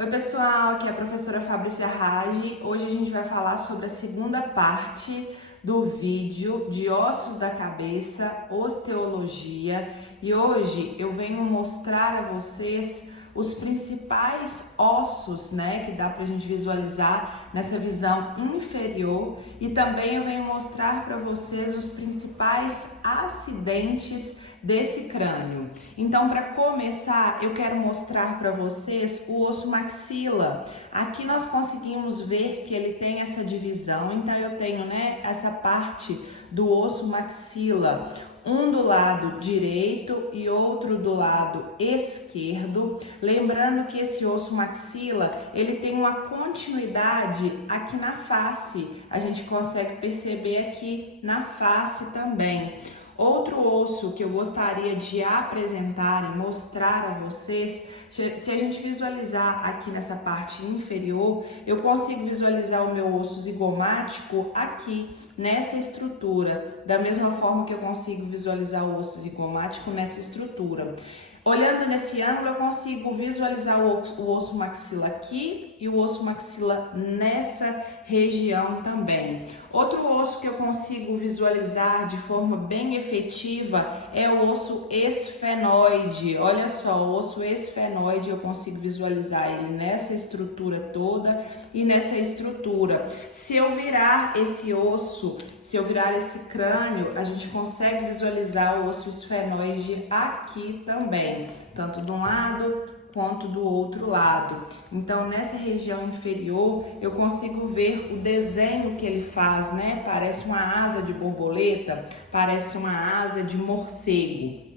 Oi pessoal, aqui é a professora Fabrícia Rage. Hoje a gente vai falar sobre a segunda parte do vídeo de ossos da cabeça, osteologia, e hoje eu venho mostrar a vocês os principais ossos, que dá pra gente visualizar nessa visão inferior, e também eu venho mostrar para vocês os principais acidentes desse crânio. Então, para começar, eu quero mostrar para vocês o osso maxila. Aqui nós conseguimos ver que ele tem essa divisão, então eu tenho, essa parte do osso maxila, um do lado direito e outro do lado esquerdo. Lembrando que esse osso maxila, ele tem uma continuidade aqui na face. A gente consegue perceber aqui na face também. Outro osso que eu gostaria de apresentar e mostrar a vocês, se a gente visualizar aqui nessa parte inferior, eu consigo visualizar o meu osso zigomático aqui, nessa estrutura, da mesma forma que eu consigo visualizar o osso zigomático nessa estrutura. Olhando nesse ângulo, eu consigo visualizar o osso maxila aqui e o osso maxila nessa região também. Outro osso que eu consigo visualizar de forma bem efetiva é o osso esfenoide. Olha só, o osso esfenoide eu consigo visualizar ele nessa estrutura toda e nessa estrutura. Se eu virar esse osso, se eu virar esse crânio, a gente consegue visualizar o osso esfenoide aqui também, tanto de um lado quanto do outro lado. Então, nessa região inferior, eu consigo ver o desenho que ele faz, Parece uma asa de borboleta, parece uma asa de morcego.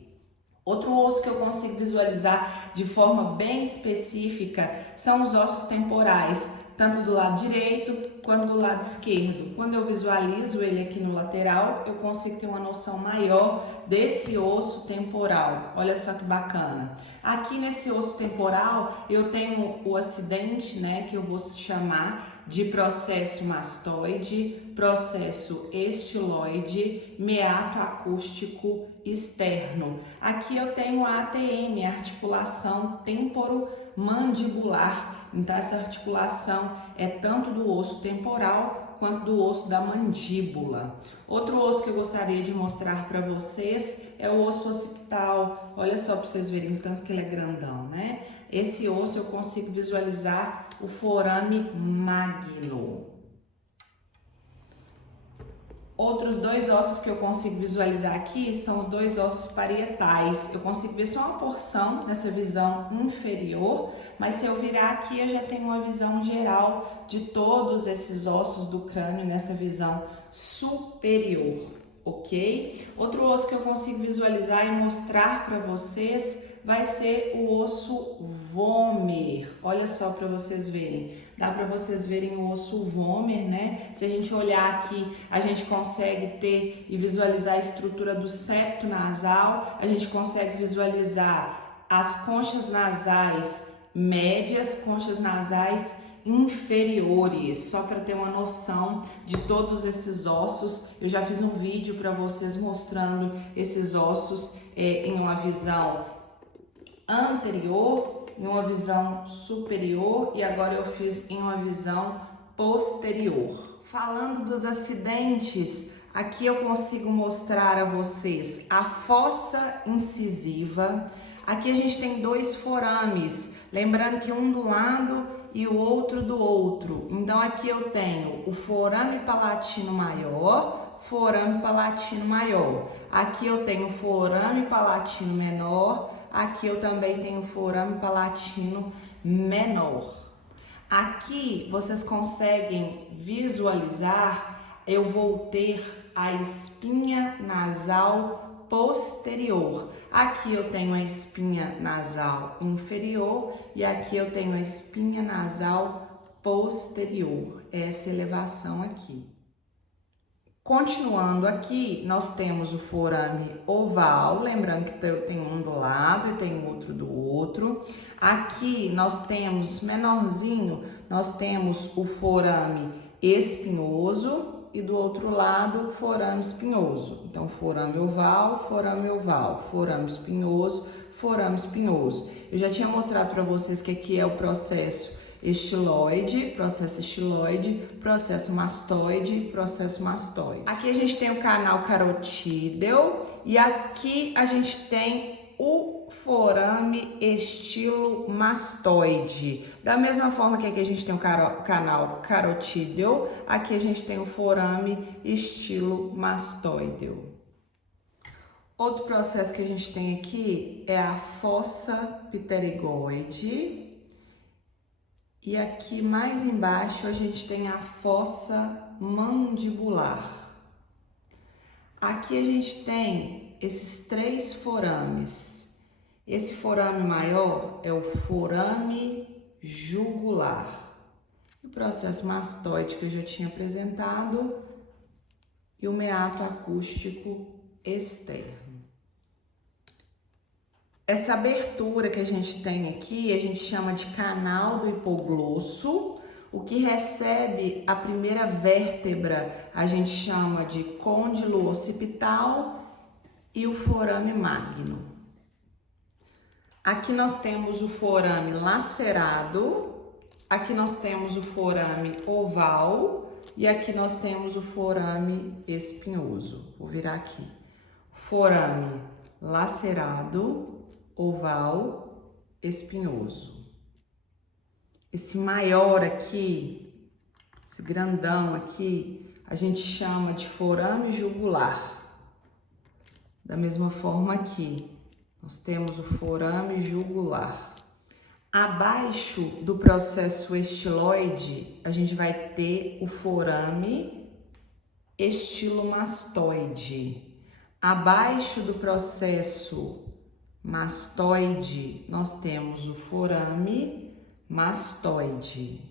Outro osso que eu consigo visualizar de forma bem específica são os ossos temporais, tanto do lado direito quanto do lado esquerdo. Quando eu visualizo ele aqui no lateral, eu consigo ter uma noção maior desse osso temporal. Olha só que bacana. Aqui nesse osso temporal, eu tenho o acidente, que eu vou chamar de processo mastoide, processo estiloide, meato acústico externo. Aqui eu tenho a ATM, articulação temporomandibular. Então, essa articulação é tanto do osso temporal quanto do osso da mandíbula. Outro osso que eu gostaria de mostrar para vocês é o osso occipital. Olha só para vocês verem o tanto que ele é grandão, Esse osso eu consigo visualizar o forame magno. Outros dois ossos que eu consigo visualizar aqui são os dois ossos parietais. Eu consigo ver só uma porção nessa visão inferior, mas se eu virar aqui eu já tenho uma visão geral de todos esses ossos do crânio nessa visão superior, ok? Outro osso que eu consigo visualizar e mostrar para vocês vai ser o osso vômer. Olha só para vocês verem. Dá para vocês verem o osso vômer, Se a gente olhar aqui, a gente consegue ter e visualizar a estrutura do septo nasal, a gente consegue visualizar as conchas nasais médias, conchas nasais inferiores, só para ter uma noção de todos esses ossos. Eu já fiz um vídeo para vocês mostrando esses ossos em uma visão anterior, em uma visão superior, e agora eu fiz em uma visão posterior. Falando dos acidentes, aqui eu consigo mostrar a vocês a fossa incisiva. Aqui a gente tem dois forames, lembrando que um do lado e o outro do outro. Então aqui eu tenho o forame palatino maior, forame palatino maior. Aqui eu tenho forame palatino menor, aqui eu também tenho forame palatino menor. Aqui vocês conseguem visualizar, eu vou ter a espinha nasal posterior. Aqui eu tenho a espinha nasal inferior e aqui eu tenho a espinha nasal posterior. Essa elevação aqui. Continuando aqui, nós temos o forame oval, lembrando que eu tenho um do lado e tenho outro do outro. Aqui nós temos, menorzinho, nós temos o forame espinhoso e do outro lado forame espinhoso. Então, forame oval, forame oval, forame espinhoso, forame espinhoso. Eu já tinha mostrado para vocês que aqui é o processo estiloide, processo mastoide, processo mastoide. Aqui a gente tem o canal carotídeo e aqui a gente tem o forame estilo mastoide. Da mesma forma que aqui a gente tem o canal carotídeo, aqui a gente tem o forame estilo mastoide. Outro processo que a gente tem aqui é a fossa pterigoide. E aqui mais embaixo a gente tem a fossa mandibular. Aqui a gente tem esses 3 forames. Esse forame maior é o forame jugular. O processo mastoide que eu já tinha apresentado e o meato acústico externo. Essa abertura que a gente tem aqui, a gente chama de canal do hipoglosso. O que recebe a primeira vértebra, a gente chama de côndilo occipital e o forame magno. Aqui nós temos o forame lacerado, aqui nós temos o forame oval e aqui nós temos o forame espinhoso. Vou virar aqui. Forame lacerado, oval, espinhoso. Esse maior aqui, esse grandão aqui, a gente chama de forame jugular. Da mesma forma aqui, nós temos o forame jugular. Abaixo do processo estiloide, a gente vai ter o forame estilomastoide. Abaixo do processo mastoide, nós temos o forame mastoide.